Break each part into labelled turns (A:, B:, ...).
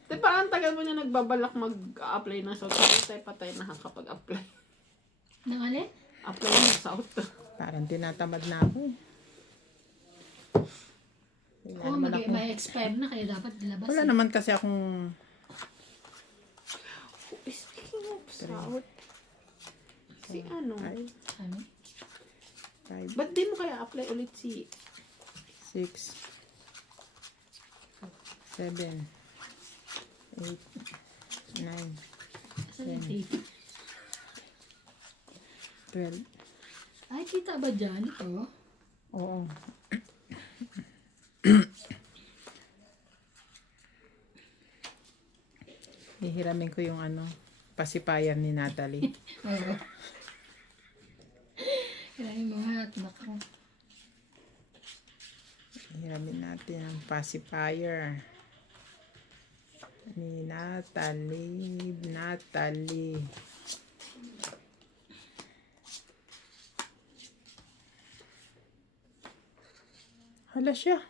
A: Diba ang tagal mo na nagbabalak mag-apply ng South? Patay na kapag-apply.
B: Nang alin?
A: Apply ng South.
C: Parang tinatamad na ako eh. Wala
B: Oo,
C: naman ako.
B: may expire na kaya dapat dilabas.
C: Wala naman kasi akong
A: Speaking of South, si ano?
B: Ano?
C: 5,
A: Ba't di mo kaya apply ulit si
C: 6, 7, 8, 9,
B: Saan yung tape?
C: 12.
B: Ay, kita ba dyan ito?
C: Oo. Hihiramin ko yung ano, pasipayan ni Natalie.
B: Oo. Kaya yung mga nako.
C: Hihiramin natin ang pacifier ni Natalie. Hala siya.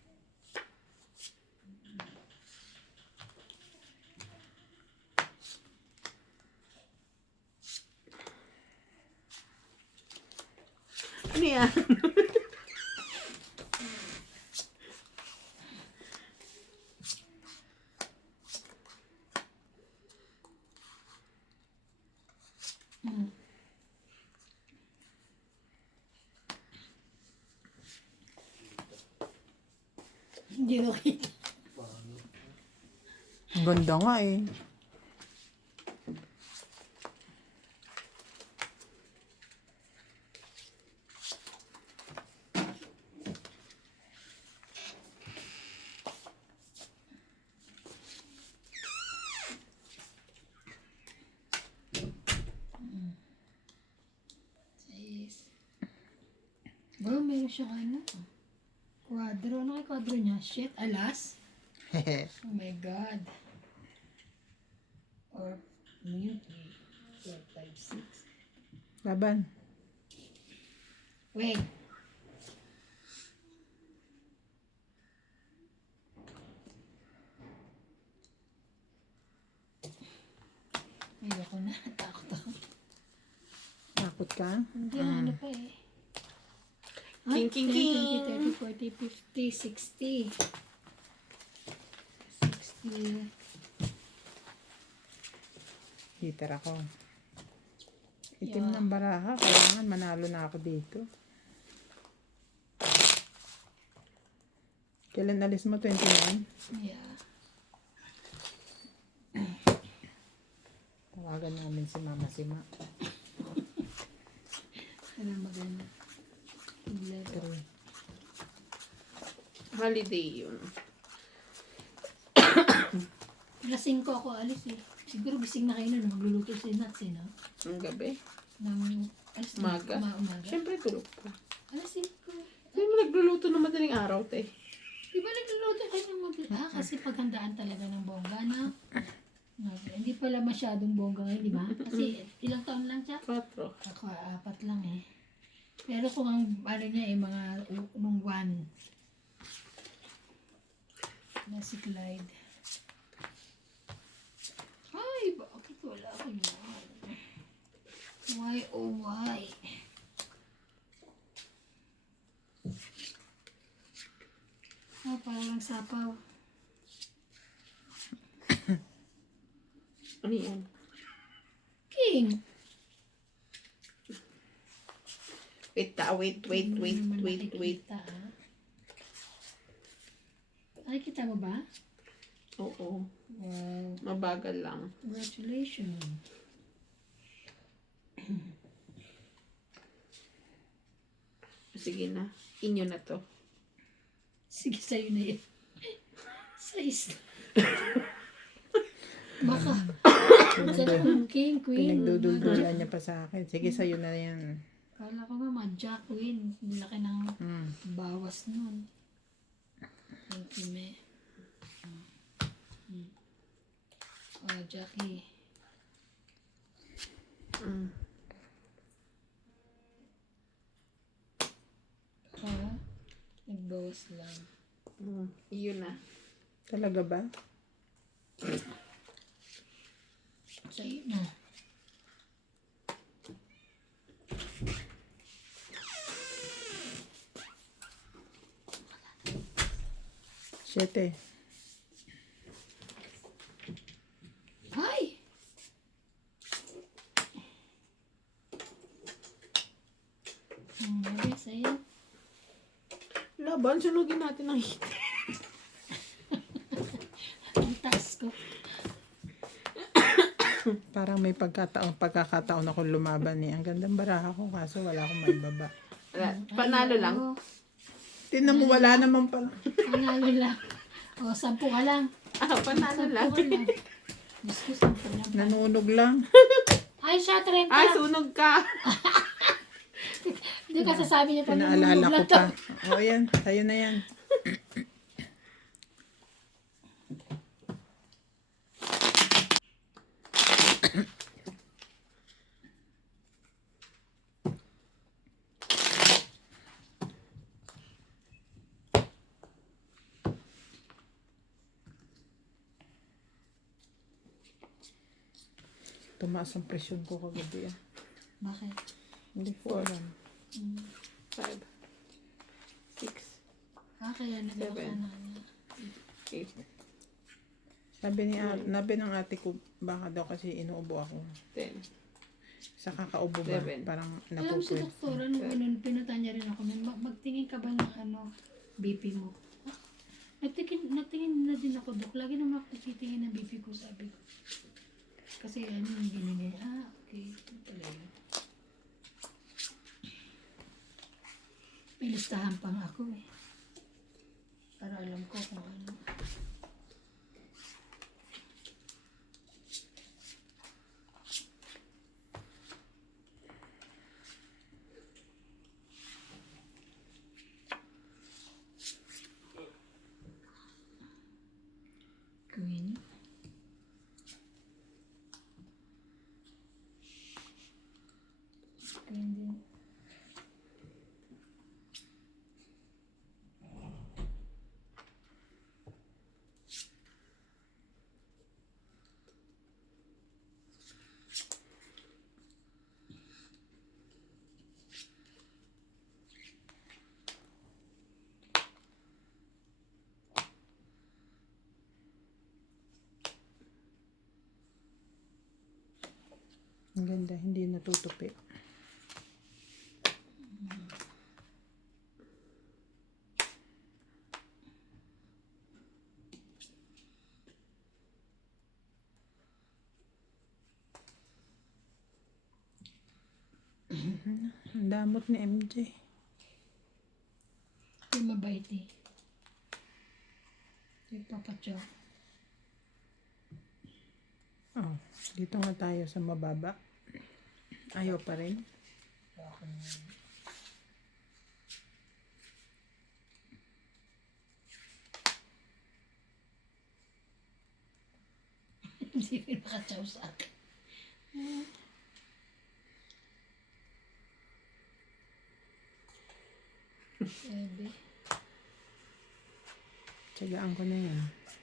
A: ano yan?
B: Hmm. Hindi ko kita.
C: Ganda nga eh.
B: Bro, meron siyang ano. Quadro. Ano kay quadro niya? Shit, alas? Oh my God. Or, ano yun? 4, 5, 6.
C: Laban.
B: Wait. Ayoko na. Takot ako.
C: Takot ka?
B: Hindi, ano pa eh.
A: King, king, king.
B: 20, 30, 40, 50, 60. 60.
C: Hitter ako. Itim ng baraha. Kailangan manalo na ako dito. Kailan alis mo? 29?
B: Yeah.
C: Tawagan namin si Mama Sima.
B: Alam maganda. 11.
A: Holiday yun.
B: Alas 5 ako alis eh. Siguro gising na kayo nun. Magluluto si Nats eh, no?
A: Ang gabi.
B: Ng alas 5.
A: Umaga.
B: Umaga.
A: Siyempre tulog pa.
B: Alas 5.
A: Hindi mo nagluluto ng madaling araw, te.
B: Di ba nagluluto kayo ng kasi paghandaan talaga ng bongga na. Hindi pala masyadong bongga ngayon, di ba? Kasi ilang taon lang siya?
A: 4.
B: Ako, 4 lang eh. Pero kung ang ano niya eh, mga nung 1. Na si Clyde. Ay, bakit wala ako yan? Why oh why? Ah, parang sapaw.
A: Ano yan?
B: King!
A: Wait.
B: Nakikita, ah. Nakikita mo ba?
A: Oo.
B: Wow.
A: Mabagal lang.
B: Congratulations.
A: Sige na. Inyo na to.
B: Sige, sa'yo na yun. Size. Baka. King, queen.
C: Pinagduduldulan niya pa sa akin. Sige, sa'yo na yan.
B: Kala ko nga mga Jack, queen. Laki ng bawas nun. Thank you, me. Oh, Jackie. Nagbawas lang.
A: Iyon na.
C: Talaga ba?
B: Sa'yo na.
C: Siyete.
B: Ay! Bebe, sa'yo.
A: Laban, sunugin natin ang hit.
B: Ang taas ko.
C: Parang may pagkakataon ako lumaban eh. Ang gandang baraha ko kaso wala akong maibaba.
A: Wala, panalo lang.
B: Oo,
C: Tingnan mo, wala naman pala.
B: panalo lang. O, 10 ka lang.
A: Panalo
B: 10
A: lang.
B: ka lang. Diyos ko, 10 lang.
C: Nanunog lang.
B: Ay, siya, 30.
A: Ay, sunog ka.
B: Hindi ka sasabi niya pa
C: Pinaalala ko
B: lang to.
C: pa. O yan, tayo na yan. Tumaas ang presyon ko kagabi ah.
B: Bakit?
C: Hindi ko alam.
A: 5, 6,
B: Kaya nagano ka
A: Seven.
B: na.
A: 8,
C: Nabi ng ate ko, baka daw kasi inuubo ako.
A: 10.
C: Sa kakaubo ba?
A: Seven.
C: Parang
B: Alam si
C: napupwet.
B: doktora, nung ganun, pinutan niya rin ako, magtingin ka ba ng BP mo? Ah, nagtingin na din ako, Dok. Lagi naman ako titingin ng BP ko, sabi ko. Kasi yung ginigay. Okay. Ito pala yun. May listahan pang ako eh. Para alam ko kung ano. Queen. Queen din.
C: Ang ganda, hindi natutupi. Ang damot ni MJ.
B: Yung mabait eh. Yung papacho.
C: Oh, dito nga tayo sa mababa. Ayaw pa rin.
B: Hindi rin makachaw sa akin. Ebe.
C: Tsagaan ko na yan.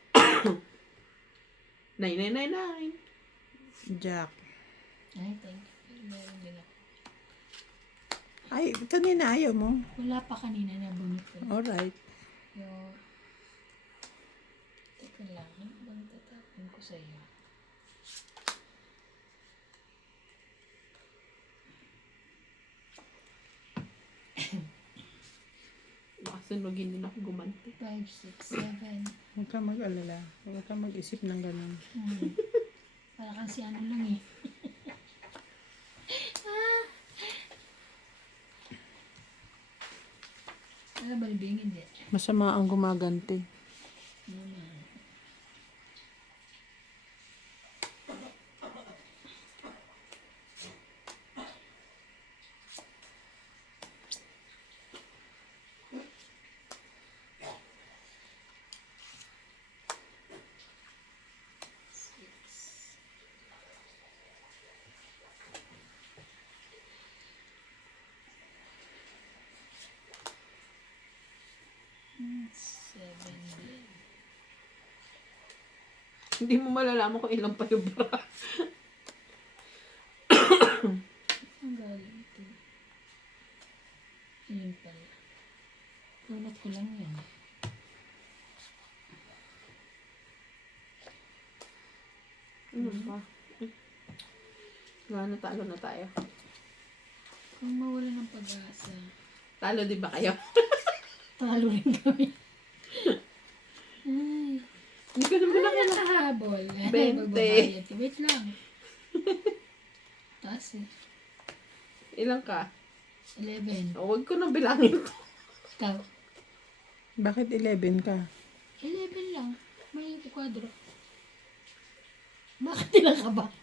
A: 9.
C: Jack.
B: Ay, thank you. Meron din ako.
C: Ay, kanina ayaw mo.
B: Wala pa kanina na bunot ko.
C: Alright.
B: Yung... Teka lang. Ano bang tatapin ko sa iyo?
A: Baka sunugin din ako gumanti.
B: 5, 6, 7.
C: Huwag kang mag-alala. Huwag kang mag-isip ng ganun.
B: Para kasi ano lang eh. Ano balibing hindi?
C: Masama ang gumaganti.
A: Hindi mo malalaman kung ilang pa yung bra.
B: Ang galing ito. Yun pala. Punot ko lang yan.
A: Ano ba? Wala na, talo na tayo.
B: Kung mawala ng pag-asa,
A: Talo din ba kayo?
B: talo rin kami. Ay.
A: Hindi ko naman
B: Wala nakahabol.
A: 20.
B: Magbabayad ka. Wait lang. Taas eh.
A: Ilang ka?
B: 11.
A: O, huwag ko nang bilangin to.
B: Ikaw.
C: Bakit 11 ka?
B: 11 lang. May kwadro. Bakit ilang ka ba?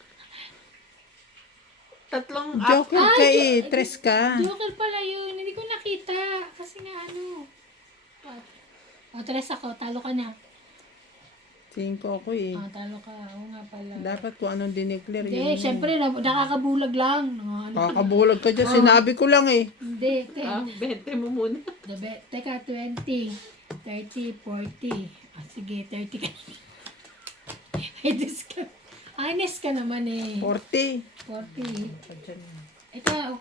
A: Tatlong
C: Joker ka eh. 3 ka.
B: Joker pala yun. Hindi ko nakita. Kasi nga ano. O, 3 ako. Talo ka na.
C: 5 ako eh.
B: Talo ka. Oo nga pala.
C: Dapat kung anong dineclare
B: Hindi,
C: yun.
B: syempre nakakabulag lang. Ano,
C: Kakabulag ka dyan. Sinabi ko lang eh.
B: hindi,
A: 20 mo muna.
B: Teka, 20, 30, 40. Sige, 30 ka. Ay, honest ka naman eh.
C: 40.
B: 40. Ikaw.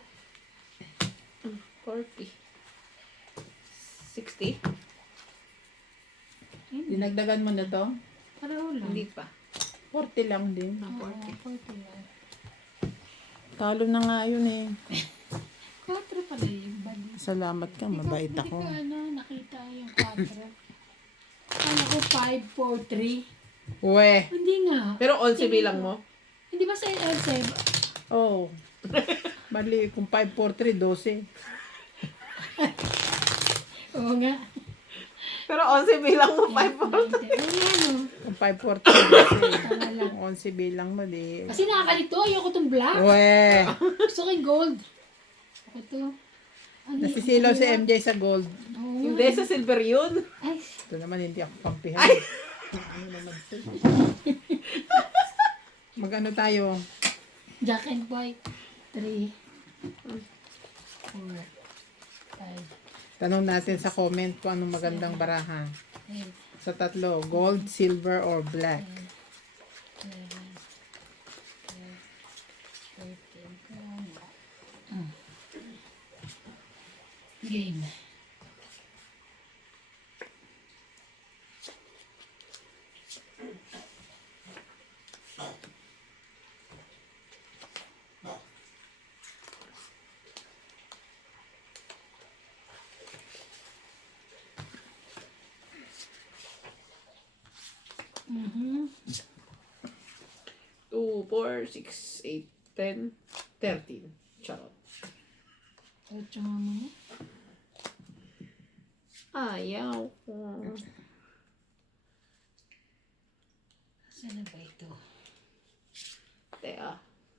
A: 40. 60?
C: Dinagdagan mo na to?
B: Pareho lang.
A: Hindi pa.
C: 40 lang din.
A: Ah,
B: Oo,
A: 40.
B: 40 lang.
C: Talo na nga yun eh.
B: 4 pala yung bali.
C: Salamat ka. Mabait
B: Hindi
C: ako.
B: ko nakita yung 4. Kala ko 5, 4, 3.
C: Uwe.
B: Hindi nga.
A: Pero 11 bilang mo?
B: Hindi ba sa LSM?
C: Oh. Mali. Kung 5, 4, 3, 12.
B: Oo nga.
A: Pero 11 bilang mo, 5
B: Hindi ano.
C: Kung 5, 4, 3, 12.
B: Tama lang.
C: Kung 11 bilang mo di.
B: Kasi nakakalito. Ayoko tong black.
C: Uwe.
B: Gusto ko yung gold. Ako to. Ano,
C: Nasisilaw si MJ sa gold.
B: Oo.
A: Hindi, sa silver yun.
B: Ay,
C: Ito naman hindi ako kampihan. Ano naman ito? Mag-ano tayo?
B: Jack and White. 3, 4, 5,
C: Tanong natin sa comment kung anong magandang baraha.
B: 8,
C: Sa tatlo, gold, silver, or black.
B: 11, 12, 13, Game. Mhm.
A: 2, 4, 6, 8, 10, 13. Charot.
B: 8 nga muna.
A: Ayaw ko.
B: Saan na ba ito?
A: Teka.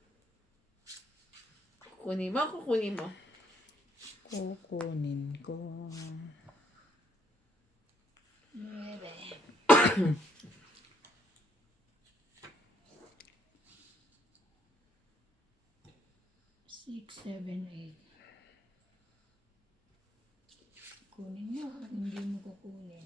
A: Kukunin mo, kukunin mo.
C: Kukunin ko.
B: 9. 6, 7, 8. Kunin mo. Hindi mo kukunin.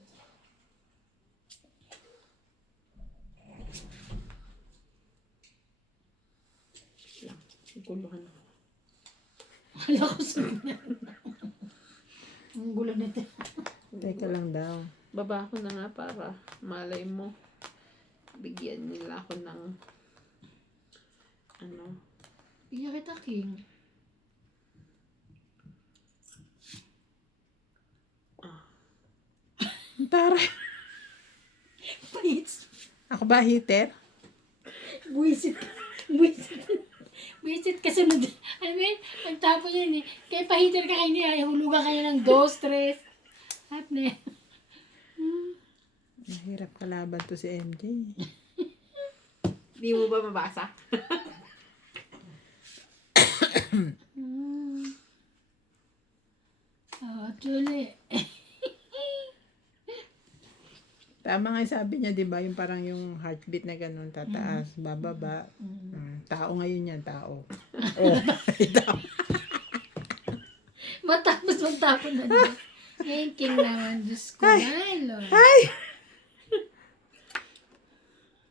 A: Lang. Guluhan ako.
B: Wala ko sa Ang gulo nito.
C: Teka lang daw.
A: Baba ko na nga para malay mo. Bigyan nila ako ng ano.
B: Bigyan kita, King.
C: Tara.
B: Please.
C: Ako ba heater?
B: Buisit. Buisit. Buisit kasi ano mo yun? Pagtapos yun eh. Kaya pahitir ka kayo niya. Hulugan kayo ng 2, 3. Hapne.
C: Mahirap kalaban to si MJ.
A: Di mo ba mabasa?
B: Actually.
C: Tama nga yung sabi niya, di ba? Yung parang yung heartbeat na ganun, tataas, bababa. Tao ngayon yan, tao. Oh, tao.
B: Matapos magtapon na diba? Ngayon, King naman. Diyos ko na, Lord.
C: Ay!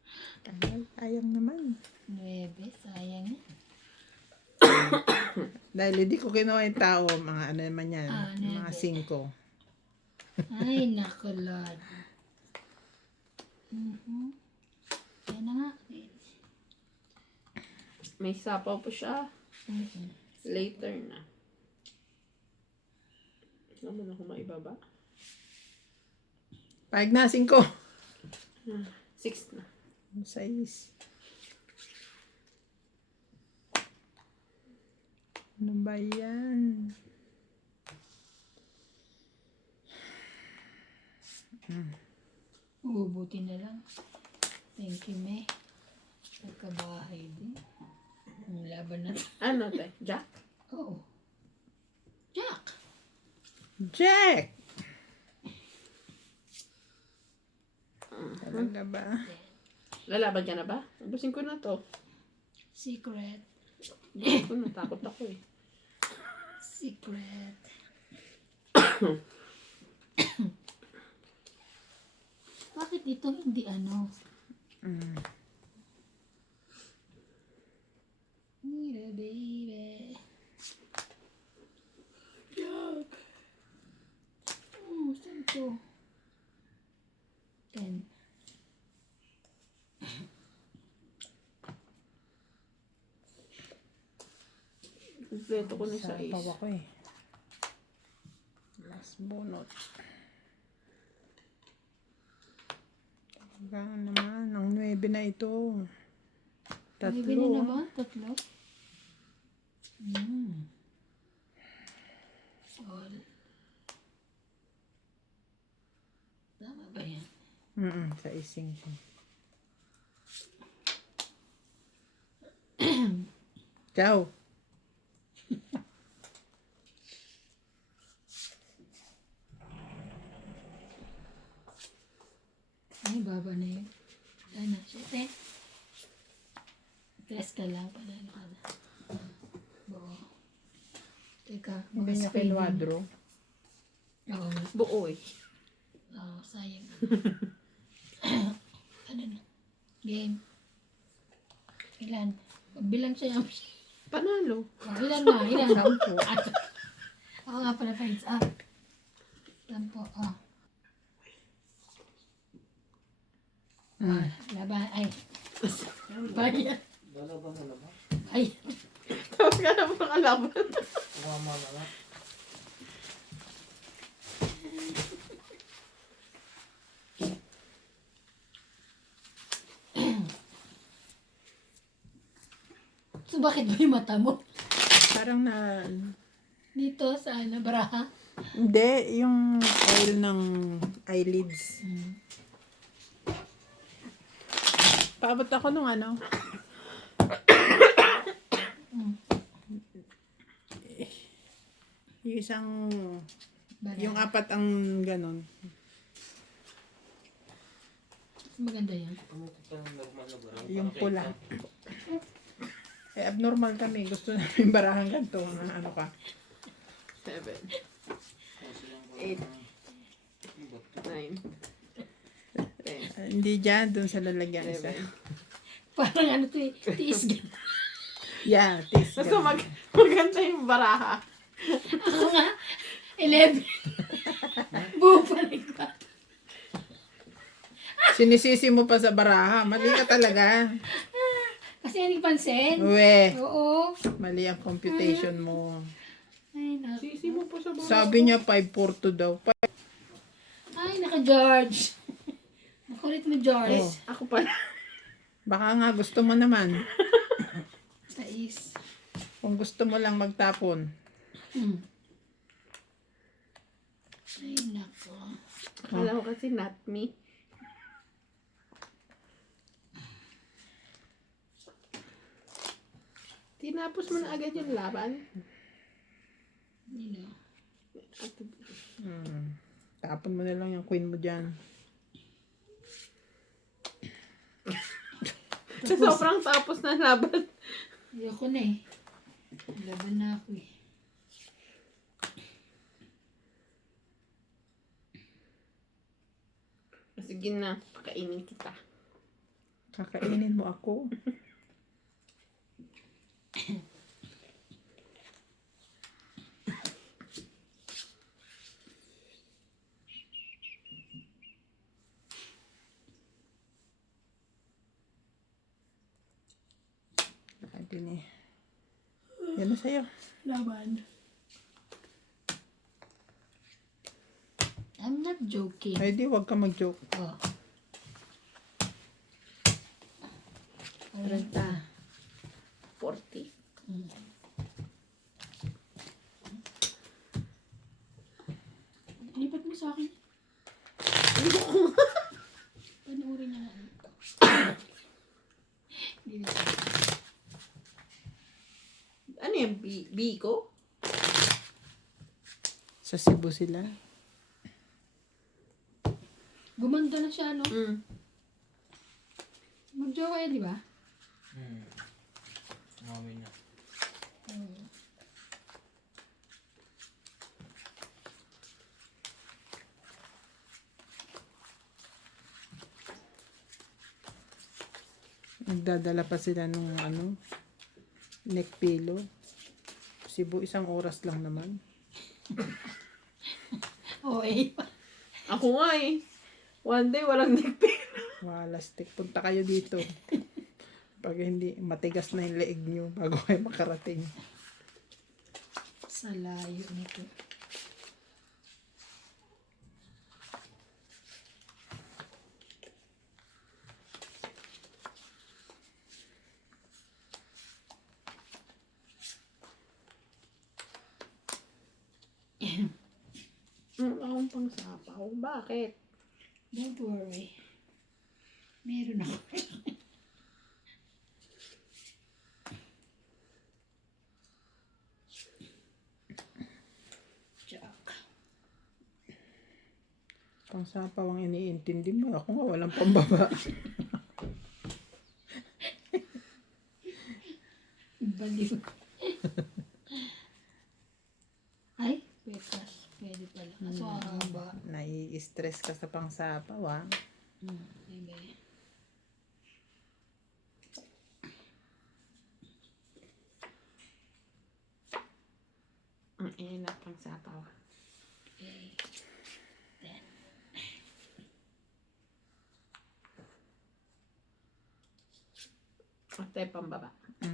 C: Sayang naman.
B: 9, sayang yan.
C: Dahil hindi ko kinuha yung tao, mga ano naman yan,
B: Ah,
C: mga 5.
B: Ay, naku, Lord. Yan na nga.
A: May sapaw po siya.
B: Mhm.
A: Later na. Naman ako maibaba.
C: 5 na, 5.
A: 6 na.
C: 6. Ano ba yan?
B: Buti na lang. Thank you, me. Pagkabahay din. Ang laban na.
A: Ano, te? Jack?
B: Oo. Jack!
C: Jack! Talaga ba?
A: Lalaban ka na ba? Ubusin ko na to.
B: Secret.
A: Ubusin ko na. Takot ako eh.
B: Secret. Bakit ito hindi ano?
C: Mm.
B: Mira, baby. Jack! Saan to? 10.
A: Kompleto ko na sa
C: Sapaw
A: is.
C: ako eh. Last bunot. Talaga naman, ang 9 na ito.
B: Bibili na
C: Tatlo.
B: ba? Tatlo? All. Tama ba yan?
C: Sa ising ko. Ciao.
B: Ay, baba na yun. Ano, syete. Tres ka lang, panalo ka na. Buo. Teka,
C: Hindi
B: baka
C: niya
B: speeding.
C: kinwadro.
B: Oo,
A: Buo eh.
B: oo, sayang. Ano na? Game. Ilan? Bilang siya yung...
A: Panalo.
B: Oh, ilan nga? Ilan? 10. Oo nga pala, friends. 10. Laban. Ay. Bayan. Ay.
A: Tapos ka na mga kalaban.
B: So, bakit ba yung mata mo?
C: Parang na...
B: Dito, sa ano, baraha?
C: Hindi, yung oil ng eyelids. Paabot ako nung ano. Yung isang...
B: Baraha.
C: Yung 4 ang ganon.
B: Maganda yan.
C: Yung pula. Eh, abnormal kami. Gusto namin barahan ganito. Na ano ka.
A: 7. 8. 9. 10.
C: Hindi dyan, dun sa lalagyan isa.
A: 11.
B: Parang ano to eh, tiis ganun.
C: Yeah, taste
A: Gusto
C: ganun.
A: maganda yung baraha.
B: Ako nga, 11. Buo pa rin ko.
C: Sinisisi mo pa sa baraha. Mali ka talaga.
B: Kasi hindi pansin.
C: Uwe,
B: Oo.
C: mali ang computation mo.
A: Ay, sisi mo po sa baba.
C: Sabi niya 542 daw.
B: Ay, naka-George. Makulit mo, George.
C: Oh.
A: Ako pala.
C: Baka nga gusto mo naman.
B: Sais.
C: Kung gusto mo lang magtapon.
B: Ay, nako.
A: Akala ko kasi not me. Tinapos mo na agad yung laban.
B: Nila.
C: Tapon mo na lang yung queen mo dyan.
A: Sa sobrang tapos na laban.
B: Ayoko na eh. Laban na ako eh.
A: Sige na, pakainin kita.
C: Kakainin mo ako. Sabi ni. Yan na sa'yo.
B: Laban. I'm not joking.
C: Ay, di, wag ka mag-joke.
B: Oh.
A: 30. 40.
B: Lipat mo sa akin. Panoorin niya nga. Hindi na.
A: Ano yan? Biko?
C: Sa Cebu sila.
B: Gumanda na siya, no?
A: Mm.
B: Magjowa yan, di ba?
D: Mami na.
C: Nagdadala pa sila nung neck pillow. Cebu, 1 oras lang naman.
B: Oo, eh.
A: Ako nga eh. One day, walang nagpil.
C: Walastik. Punta kayo dito. Pag hindi, matigas na yung leeg nyo bago kayo makarating.
B: Sa layo nito.
A: Akong pang sapaw. Bakit?
B: Don't worry. Meron ako. Jack.
C: Pangsapaw ang iniintindi mo. Ako nga walang pambaba.
B: Baliw. Ay, pekas. Pwede pala. Kaso ang haba.
C: Nai-stress ka sa pangsapaw, ah.
B: Diba?
A: Ang inat pang sapaw.
B: Okay. Then,
A: At tayo pambaba.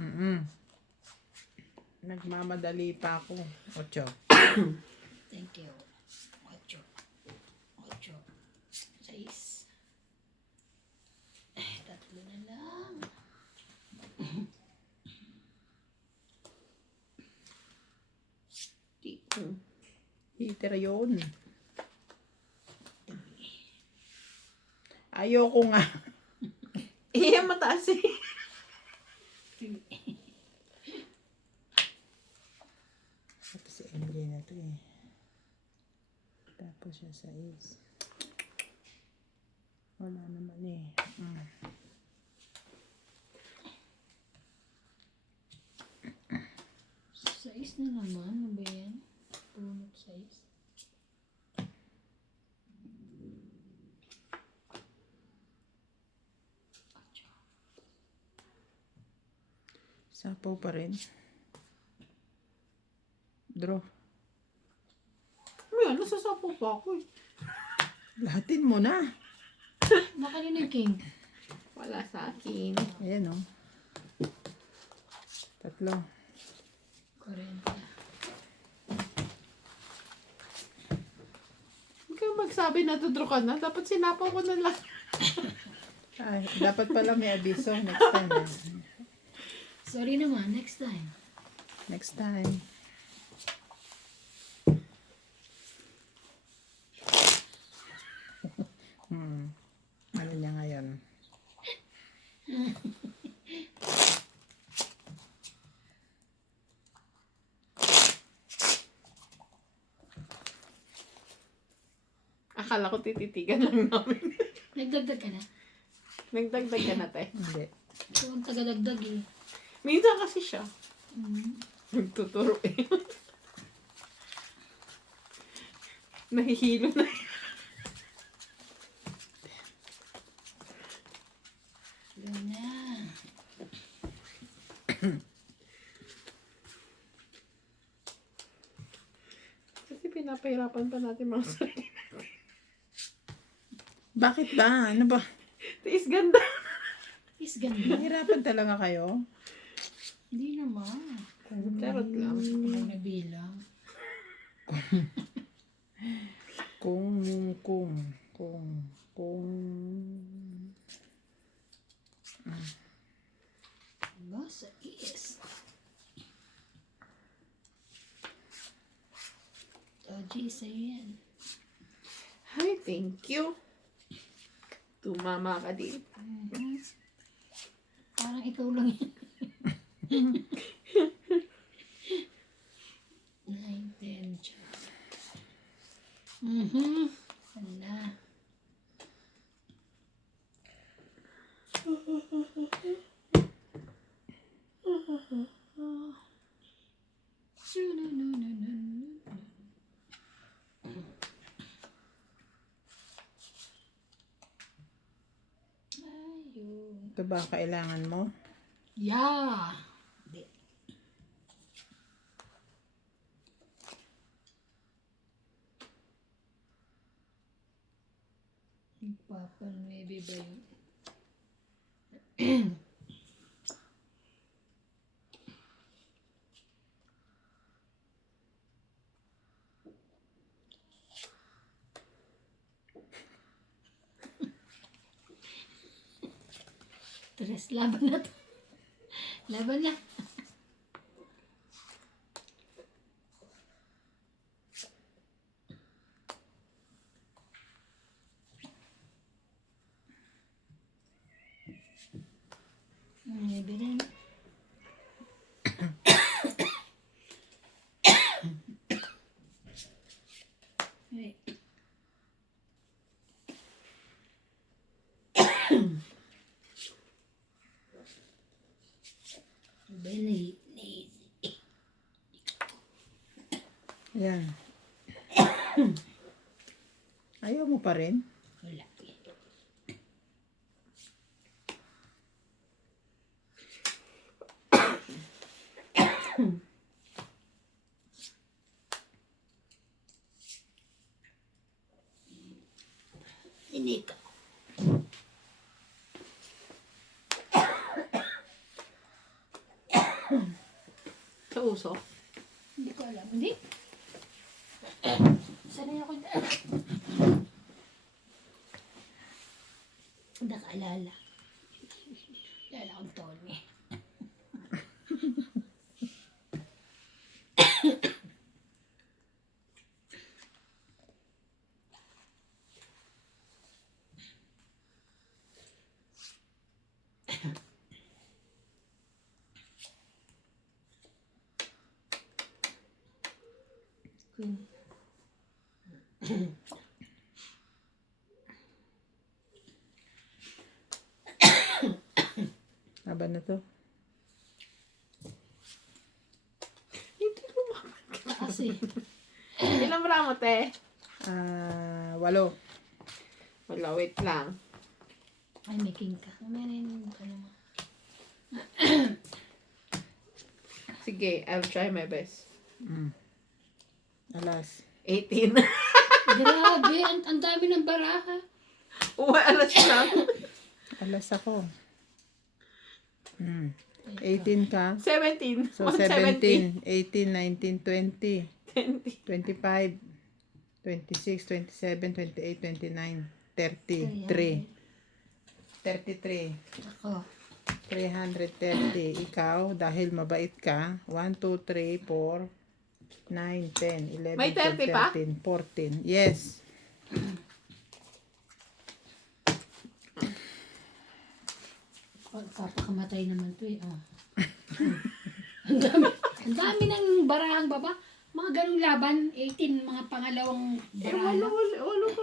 C: Nagmamadali pa ako. 8.
B: thank you. 8. 8. 6. Tatlo na lang.
C: Heater yun. Ayoko nga.
A: Eh, mataas eh.
C: Ito si MJ na to eh. Tapos siya sa is. Wala naman eh.
B: Sais na naman. Ano ba yan? Punot sais.
C: Sapaw pa rin. Draw.
A: May nasasapaw pa ako eh.
C: Lahatin mo na.
B: Makanino yung king?
A: Wala sa akin.
C: Ayan o. 3.
B: 40.
A: Huwag kayong magsabi na tudro ka na. Dapat sinapaw ko na lang.
C: Ay, dapat pala may abiso. Next time.
B: Sorry naman, next time.
C: Next time. Ano niya ngayon?
A: Akala ko tititigan lang namin.
B: Nagdagdag ka na?
A: Nagdagdag ka na tayo.
C: Hindi.
B: Ito ang tagadagdag eh.
A: Minsan kasi siya.
B: Mm.
A: Nagtuturo eh. Nahihilo na.
B: na.
A: Kasi pinapahirapan pa natin mga sarili.
C: Bakit ba? Ano ba?
A: Tiis ganda.
B: Is ganda.
C: Nahirapan talaga kayo?
B: Hindi naman.
A: Charot lang.
B: Ako nabilang.
C: Kung.
B: Basa is. Toji, sa'yo yan.
A: Hi, thank you. Tumama ka din.
B: Parang ikaw lang yan. 9, 10, Wala. Ayun.
C: Ito ba kailangan mo?
B: Yeah. Di. Ipapanuebe ba yun? Tres, laban na to. Laban na. Maybe rin. Wait. Beni.
C: Yan. Ayaw mo pa rin?
B: Wala. Hindi ka.
A: Sa uso.
B: Hindi ko alam. Hindi. Sanay ako dyan. Nakaalala. Lala akong Tony.
C: Laban na to.
A: Hindi lumama.
B: Taas eh.
A: Ilang ramo, te?
C: 8.
A: Wala, wait lang.
B: Ay, may king ka. Mamaya na yung ano mo.
A: Sige, I'll try my best.
C: Alas.
A: 18.
B: Grabe, ang dami ng baraha.
A: Alas lang.
C: Alas ako. 18 ka.
A: 17.
C: So 17, 18, 19, 20,
A: 20.
C: 25, 26, 27, 28, 29, 30, 33.
B: Ako.
C: 330. Ikaw, dahil mabait ka, 1, 2, 3, 4, 9, 10, 11,
A: May 30
C: 12,
A: pa?
C: 13, 14. Yes.
B: Papakamatay naman to eh. Oh. Ang dami ng barahang baba. Mga ganong laban, 18, mga pangalawang
A: Eh,
B: baraha.
A: walo pa